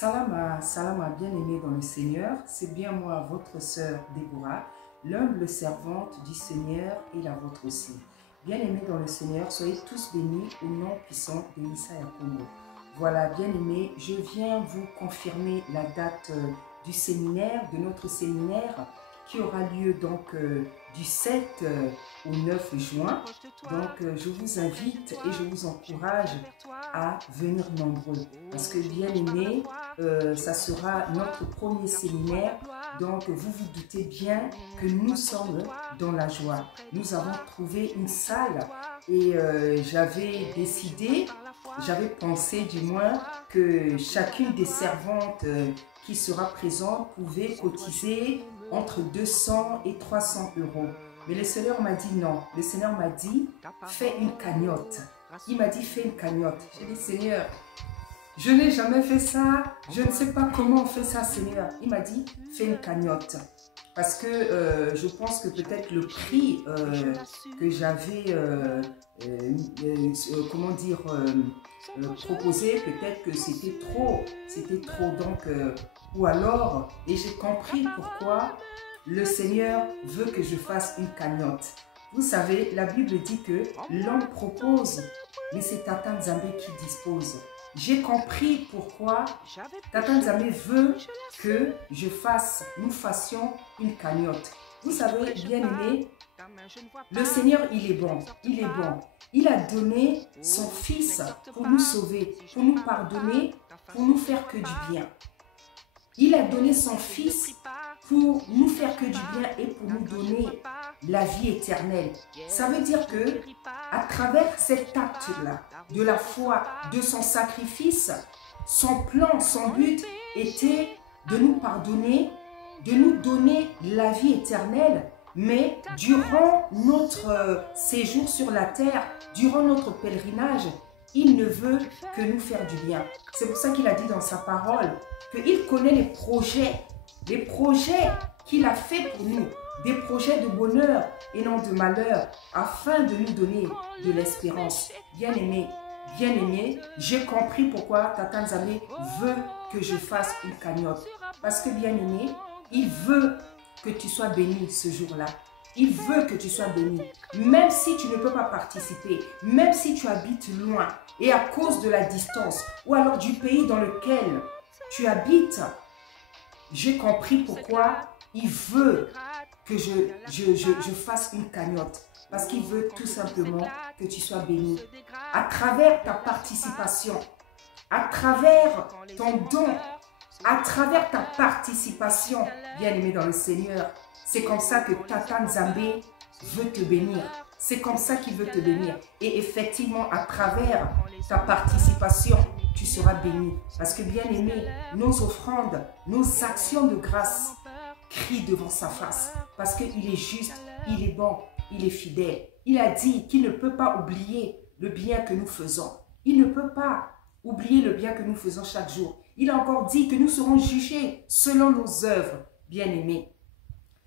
Salama, bien-aimés dans le Seigneur, c'est bien moi, votre sœur Déborah, l'humble servante du Seigneur et la vôtre aussi. Bien-aimés dans le Seigneur, soyez tous bénis au nom puissant de Issa Congo. Voilà, bien-aimés, je viens vous confirmer la date du séminaire, de notre séminaire, qui aura lieu donc du 7 au 9 juin. Donc je vous invite et je vous encourage à venir nombreux. Parce que bien aimé, ça sera notre premier séminaire. Donc vous vous doutez bien que nous sommes dans la joie. Nous avons trouvé une salle et j'avais décidé, j'avais pensé du moins que chacune des servantes qui sera présente pouvait cotiser entre 200 et 300 euros. Mais le Seigneur m'a dit non. Le Seigneur m'a dit, fais une cagnotte. Il m'a dit, fais une cagnotte. J'ai dit, Seigneur, je n'ai jamais fait ça. Je ne sais pas comment on fait ça, Seigneur. Il m'a dit, fais une cagnotte. Parce que je pense que peut-être le prix que j'avais, comment dire, proposé, peut-être que c'était trop. C'était trop. Donc, ou alors, et j'ai compris pourquoi le Seigneur veut que je fasse une cagnotte. Vous savez, la Bible dit que l'homme propose, mais c'est Tata Nzambe qui dispose. J'ai compris pourquoi Tata Nzambe veut que nous fassions une cagnotte. Vous savez, bien aimé, le Seigneur, il est bon, il est bon. Il a donné son Fils pour nous sauver, pour nous pardonner, pour nous faire que du bien. Il a donné son Fils pour nous faire que du bien et pour nous donner la vie éternelle. Ça veut dire que à travers cet acte-là, de la foi, de son sacrifice, son plan, son but était de nous pardonner, de nous donner la vie éternelle, mais durant notre séjour sur la terre, durant notre pèlerinage, il ne veut que nous faire du bien. C'est pour ça qu'il a dit dans sa parole qu'il connaît les projets qu'il a fait pour nous, des projets de bonheur et non de malheur, afin de nous donner de l'espérance. Bien-aimé, j'ai compris pourquoi Tata Nzambe veut que je fasse une cagnotte. Parce que bien-aimé, il veut que tu sois béni ce jour-là. Il veut que tu sois béni. Même si tu ne peux pas participer, même si tu habites loin, et à cause de la distance, ou alors du pays dans lequel tu habites, j'ai compris pourquoi il veut que je fasse une cagnotte. Parce qu'il veut tout simplement que tu sois béni. À travers ta participation, à travers ton don, à travers ta participation, bien-aimé dans le Seigneur, c'est comme ça que Tata Nzambe veut te bénir. C'est comme ça qu'il veut te bénir. Et effectivement, à travers ta participation, tu seras béni. Parce que bien aimé, nos offrandes, nos actions de grâce crient devant sa face. Parce qu'il est juste, il est bon, il est fidèle. Il a dit qu'il ne peut pas oublier le bien que nous faisons. Il ne peut pas oublier le bien que nous faisons chaque jour. Il a encore dit que nous serons jugés selon nos œuvres, bien aimés.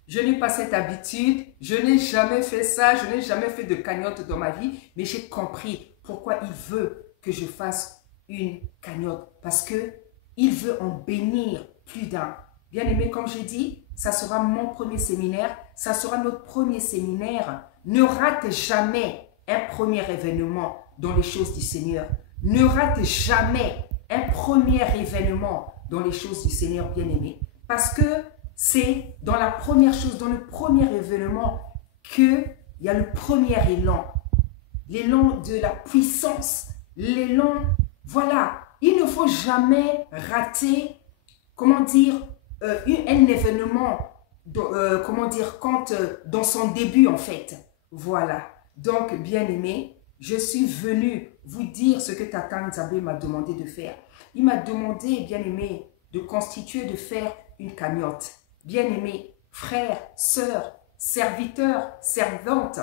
Je n'ai pas cette habitude, je n'ai jamais fait ça, je n'ai jamais fait de cagnotte dans ma vie, mais j'ai compris pourquoi il veut que je fasse une cagnotte, parce que il veut en bénir plus d'un. Bien aimé, comme j'ai dit, ça sera mon premier séminaire, ça sera notre premier séminaire. Ne rate jamais un premier événement dans les choses du Seigneur. Ne rate jamais un premier événement dans les choses du Seigneur, bien aimé, parce que c'est dans la première chose, dans le premier événement, qu'il y a le premier élan. L'élan de la puissance, l'élan, voilà. Il ne faut jamais rater, comment dire, un événement, comment dire, quand, dans son début en fait. Voilà. Donc, bien aimé, je suis venu vous dire ce que Tata Nzambe m'a demandé de faire. Il m'a demandé, bien aimé, de constituer, de faire une cagnotte. Bien-aimés, frères, sœurs, serviteurs, servantes,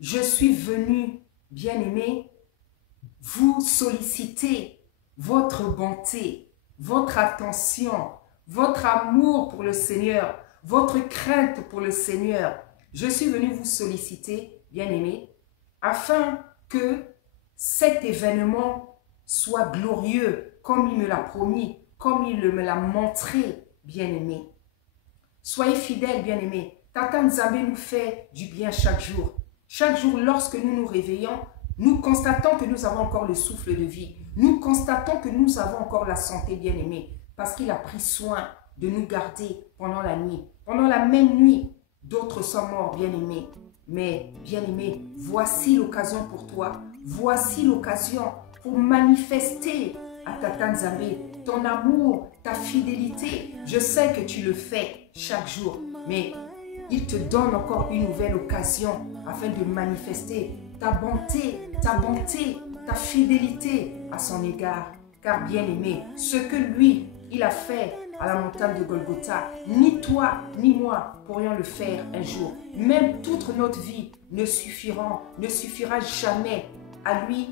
je suis venu, bien-aimés, vous solliciter votre bonté, votre attention, votre amour pour le Seigneur, votre crainte pour le Seigneur. Je suis venu vous solliciter, bien-aimés, afin que cet événement soit glorieux, comme il me l'a promis, comme il me l'a montré, bien-aimé. Soyez fidèles, bien-aimés. Tata Nzambe nous fait du bien chaque jour. Chaque jour, lorsque nous nous réveillons, nous constatons que nous avons encore le souffle de vie. Nous constatons que nous avons encore la santé, bien-aimés, parce qu'il a pris soin de nous garder pendant la nuit. Pendant la même nuit, d'autres sont morts, bien-aimés. Mais, bien-aimé, voici l'occasion pour toi. Voici l'occasion pour manifester à Tata Nzambe ton amour, ta fidélité. Je sais que tu le fais chaque jour, mais il te donne encore une nouvelle occasion afin de manifester ta bonté, ta fidélité à son égard. Car bien-aimé, ce que lui, il a fait à la montagne de Golgotha, ni toi, ni moi pourrions le faire un jour. Même toute notre vie ne suffira jamais à lui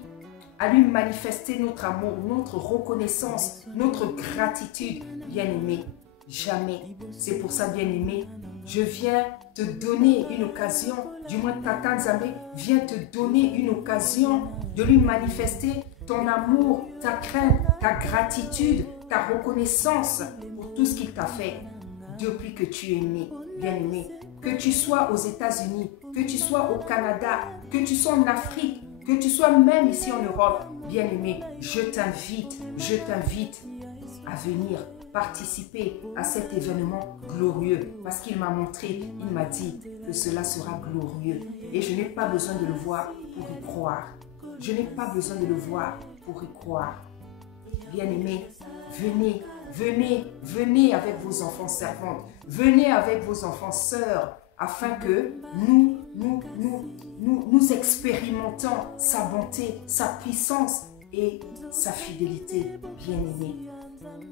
manifester notre amour, notre reconnaissance, notre gratitude, bien-aimé. Jamais. C'est pour ça, bien-aimé, je viens te donner une occasion, du moins Tata Nzambe vient te donner une occasion de lui manifester ton amour, ta crainte, ta gratitude, ta reconnaissance pour tout ce qu'il t'a fait depuis que tu es né, bien-aimé. Que tu sois aux États-Unis, que tu sois au Canada, que tu sois en Afrique, que tu sois même ici en Europe, bien-aimé, je t'invite à venir participer à cet événement glorieux parce qu'il m'a montré, il m'a dit que cela sera glorieux et je n'ai pas besoin de le voir pour y croire. Je n'ai pas besoin de le voir pour y croire. Bien-aimés, venez avec vos enfants servantes, venez avec vos enfants sœurs afin que nous expérimentons sa bonté, sa puissance et sa fidélité, bien-aimé.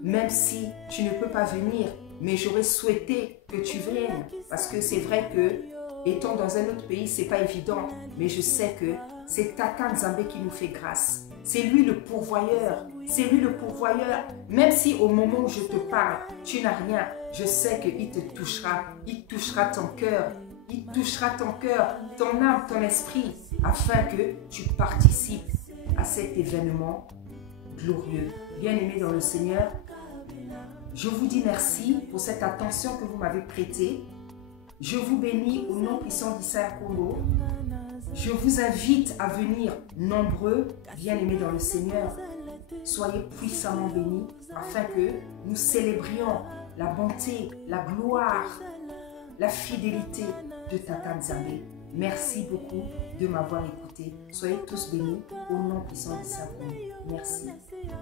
Même si tu ne peux pas venir, mais j'aurais souhaité que tu viennes. Parce que c'est vrai que, étant dans un autre pays, c'est pas évident. Mais je sais que c'est Tata Nzambe qui nous fait grâce. C'est lui le pourvoyeur. C'est lui le pourvoyeur. Même si au moment où je te parle, tu n'as rien, je sais qu'il te touchera. Il touchera ton cœur. Il touchera ton cœur, ton âme, ton esprit, afin que tu participes à cet événement glorieux. Bien-aimés dans le Seigneur, je vous dis merci pour cette attention que vous m'avez prêtée. Je vous bénis au nom puissant d'Issaïa Congo. Je vous invite à venir nombreux, bien-aimés dans le Seigneur. Soyez puissamment bénis afin que nous célébrions la bonté, la gloire, la fidélité de Tata Nzambe. Merci beaucoup de m'avoir écouté. Soyez tous bénis au nom puissant d'Issaïa Congo. Merci.